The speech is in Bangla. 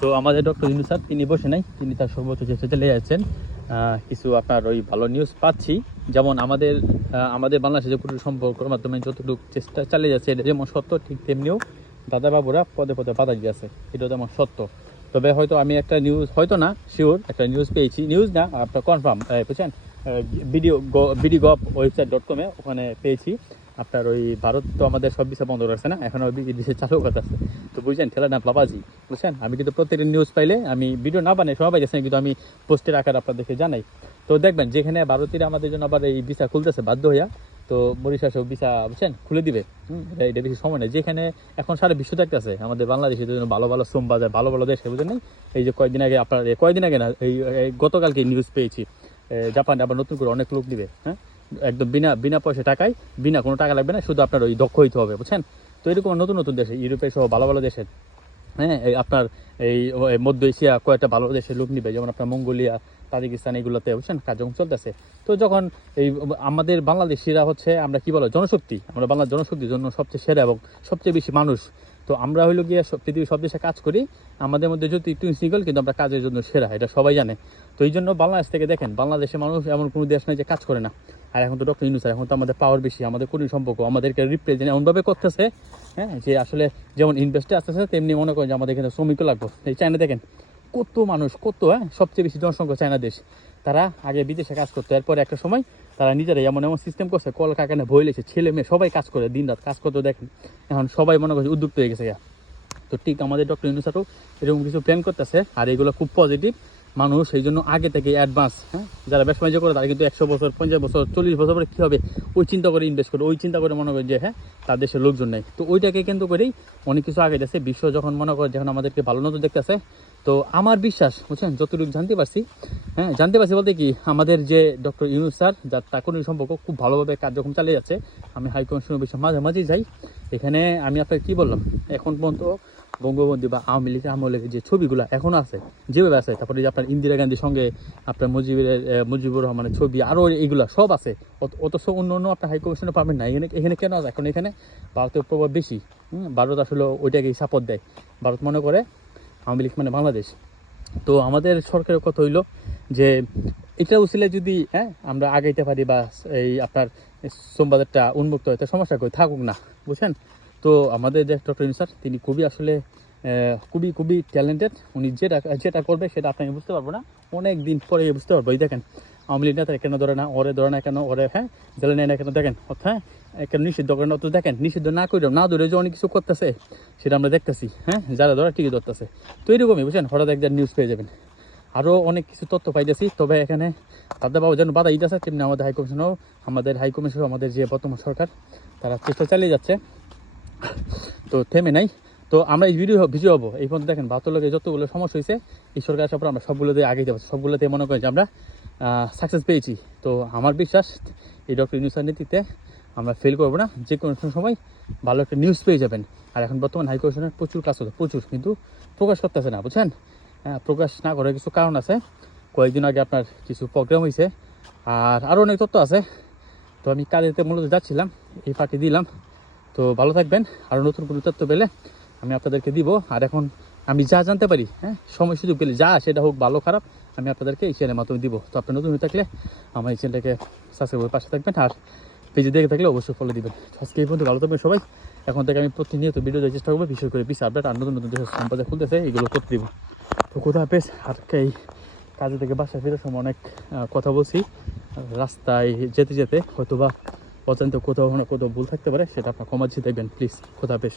তো আমাদের ডক্টর ইনু স্যার, তিনি বসে নাই, তিনি তার সর্বোচ্চ চেষ্টা চালিয়ে যাচ্ছেন। কিছু আপনার ওই ভালো নিউজ পাচ্ছি। যেমন আমাদের আমাদের বাংলাদেশে যে কুটির সম্পর্কের মাধ্যমে যতটুকু চেষ্টা চালিয়ে যাচ্ছে, এটা যেমন সত্য, ঠিক তেমনিও দাদাবাবুরা পদে পদে বাধা দিয়েছে এটাও তেমন সত্য। তবে হয়তো আমি একটা নিউজ হয়তো না শিওর একটা নিউজ পেয়েছি। নিউজ না, আপনার কনফার্ম বুঝছেন? Video BD gov website dot কমে ওখানে পেয়েছি। আপনার ওই ভারত তো আমাদের সব বিষয় বন্ধ রাখছে না? এখন বিদেশে চালু কথা আছে। তো বুঝছেন, ঠেলা না প্লাবাজি বুঝছেন? আমি কিন্তু প্রত্যেকটা নিউজ পাইলে আমি ভিডিও না বানাই সবাই যাচ্ছেন কিন্তু আমি পোস্টের আকার আপনাদেরকে জানাই। তো দেখবেন, যেখানে ভারতীয়রা আমাদের জন্য আবার এই ভিসা খুলতেছে, বাধ্য হইয়া, তো মরিশাসও ভিসা, বুঝছেন? খুলে দিবে। এটা বেশি সময় নেই। যেখানে এখন সারা বিশ্ব আছে আমাদের বাংলাদেশের জন্য ভালো ভালো শ্রম বাজার, ভালো ভালো দেশ, বুঝলেন? নাই? এই যে কয়েকদিন আগে আপনার কয়েকদিন আগে না, এই গতকালকে নিউজ পেয়েছি। জাপানে আবার নতুন করে অনেক লোক দিবে হ্যাঁ? একদম বিনা বিনা পয়সা টাকায়, বিনা কোনো টাকা লাগবে না, শুধু আপনার ওই দক্ষ হইতে হবে, বুঝছেন? তো এরকম নতুন নতুন দেশে ইউরোপের সহ ভালো ভালো দেশের হ্যাঁ এই আপনার এই মধ্য এশিয়া কয়েকটা ভালো দেশে লোক নিবে, যেমন আপনার মঙ্গোলিয়া, তাজিকিস্তান, এগুলোতে, বুঝছেন? কার্যক্রম চলতেছে। তো যখন এই, আমাদের বাংলাদেশিরা হচ্ছে, আমরা কি বলো, জনশক্তি, আমরা বাংলার জনশক্তির জন্য সবচেয়ে সেরা এবং সবচেয়ে বেশি মানুষ। তো আমরা হইল গিয়ে পৃথিবীর সব দেশে কাজ করি। আমাদের মধ্যে যদি একটু সিঙ্গল কিন্তু আমরা কাজের জন্য সেরা, এটা সবাই জানে। তো এই জন্য বাংলাদেশ থেকে দেখেন বাংলাদেশের মানুষ এমন কোনো দেশ নেই যে কাজ করে না। আর এখন তো ডক্টর ইউনুস এখন তো আমাদের পাওয়ার বেশি, আমাদের কোন সম্পর্ক, আমাদেরকে রিপ্রেজেন্ট এমনভাবে করতেছে হ্যাঁ যে আসলে যেমন ইনভেস্টে আসতেছে, তেমনি মনে করেন যে আমাদের এখানে শ্রমিকও লাগবে। এই চায়না দেখেন, কত মানুষ, কত হ্যাঁ সবচেয়ে বেশি জনসংখ্যা চায়না দেশ। তারা আগে বিদেশে কাজ করতো, এরপর একটা সময় তারা নিজেরাই এমন এমন সিস্টেম করছে কল ভয় লেগেছে, ছেলে মেয়ে সবাই কাজ করে দিন রাত কাজ করতে, দেখেন এখন সবাই মনে করছে উদ্যুক্ত হয়ে গেছে। তো ঠিক আমাদের ডক্টর ইউনুসারও এরকম কিছু প্ল্যান করতেছে, আর এগুলো খুব পজিটিভ মানুষ এই জন্য আগে থেকে অ্যাডভান্স হ্যাঁ? যারা ব্যবসা বাণিজ্য করে, তারা কিন্তু একশো বছর, পঞ্চাশ বছর, চল্লিশ বছর পরে কী হবে? ওই চিন্তা করে ইনভেস্ট করে, ওই চিন্তা করে মনে করে যে হ্যাঁ তার দেশের লোকজন নেই। তো ওইটাকে কেন্দ্র করেই অনেক কিছু আগে যাচ্ছে বিশ্ব যখন মনে করে যখন আমাদেরকে ভালো নজর দেখতেছে তো আমার বিশ্বাস, বুঝছেন? যতটুকু জানতে পারছি হ্যাঁ জানতে পারছি বলতে কি, আমাদের যে ডক্টর ইউনুস স্যার, যার তাকুনির সম্পর্ক খুব ভালোভাবে কার্যক্রম চালিয়ে যাচ্ছে, আমি হাইকমিশনের বিষয়ে মাঝে মাঝেই যাই। এখানে আমি আপনাকে কি বললাম? এখন পর্যন্ত বঙ্গবন্ধু বা আওয়ামী লীগ আমল যে ছবিগুলো এখনও আছে, যেভাবে আছে, তারপরে আপনার ইন্দিরা গান্ধীর সঙ্গে আপনার মুজিবের মুজিবুর রহমানের ছবি আরও এইগুলো সব আছে। অথচ অন্য অন্য আপনার হাইকমিশনে পাবেন না। এখানে এখানে কেন আছে? এখন এখানে ভারতের প্রভাব বেশি। ভারত আসলে ওইটাকেই সাপোর্ট দেয়। ভারত মনে করে আওয়ামী লীগ মানে বাংলাদেশ। তো আমাদের সরকারের কথা হইল যে এটা উচিলে যদি হ্যাঁ আমরা আগাইতে পারি বা এই আপনার সোমবাজারটা উন্মুক্ত হইতে সমস্যা করে থাকুক না। বুঝছেন? তো আমাদের যে ডক্টর স্যার তিনি খুবই আসলে খুবই খুবই ট্যালেন্টেড উনি যেটা যেটা করবে সেটা আপনাকে বুঝতে পারব না। অনেক দিন পরে বুঝতে পারব। এই দেখেন, আওয়ামী লীগ নেতা কেন ধরে না, ওরে ধরে না কেন, ওরে হ্যাঁ জেলে নেয় না কেন, দেখেন অর্থাৎ কেন নিষিদ্ধ করে না তো দেখেন, নিষিদ্ধ না করে না ধরে যে অনেক কিছু করতেছে, সেটা আমরা দেখতেছি হ্যাঁ যারা ধরে ঠিকই ধরতেছে। তো এরকমই, বুঝছেন, হঠাৎ একজন নিউজ পেয়ে যাবেন। আরও অনেক কিছু তথ্য পাইতেছি, তবে এখানে দাদা বাবু যেন বাধা দিতেছে, তেমনি আমাদের হাইকমিশনও আমাদের হাইকমিশন আমাদের যে বর্তমান সরকার, তারা চেষ্টা চালিয়ে যাচ্ছে। তো থেমে নাই। তো আমরা এই ভিডিও ভিডিও হব। এই পর্যন্ত দেখেন ভারতের লোকের যতগুলো সমস্যা হয়েছে, এই সরকার আসার পর আমরা সবগুলোতে আগে যাব। সবগুলোতে মনে করি যে আমরা সাকসেস পেয়েছি। তো আমার বিশ্বাস, এই ডক্টর ইউনুসার নীতিতে আমরা ফেল করব না। যে কোনো সময় ভালো একটা নিউজ পেয়ে যাবেন। আর এখন বর্তমান হাইকমিশনের প্রচুর কাজ হতো প্রচুর। কিন্তু প্রকাশ করতেছে না, বুঝছেন? প্রকাশ না করার কিছু কারণ আছে। কয়েকদিন আগে আপনার কিছু প্রোগ্রাম হয়েছে। আর আরও অনেক তথ্য আছে। তো আমি কাজেতে মূলত যাচ্ছিলাম, এই পার্টি দিলাম। তো ভালো থাকবেন। আরও নতুন কোনো তথ্য পেলে আমি আপনাদেরকে দিব। আর এখন আমি যা জানতে পারি হ্যাঁ সময় সুযোগ পেলে যা, সেটা হোক ভালো খারাপ, আমি আপনাদেরকে এই চ্যানেলের মাধ্যমে দিব। তো আপনি নতুন হয়ে থাকলে আমার এই চ্যানেলটাকে সাবস্ক্রাইব করে পাশে থাকবেন। আর পেজে দেখে থাকলে অবশ্যই ফলো দিবেন। আজকে এই পর্যন্ত ভালো থাকবেন সবাই। এখন থেকে আমি প্রতিনিয়ত ভিডিও দেওয়ার চেষ্টা করব, বিশেষ করে পিস আপডেট আর নতুন নতুন দেশের সম্পদে খুলতেছে, এগুলো করতে দিব। তো কোথাও পেস? আর এই কাজে থেকে বাসায় ফেরার সময় অনেক কথা বলছি। রাস্তায় যেতে যেতে হয়তো বা অজান্তে কোথাও কোথাও ভুল থাকতে পারে সেটা আপনার কমাচ্ছি দেখবেন প্লিজ খোদা পেশ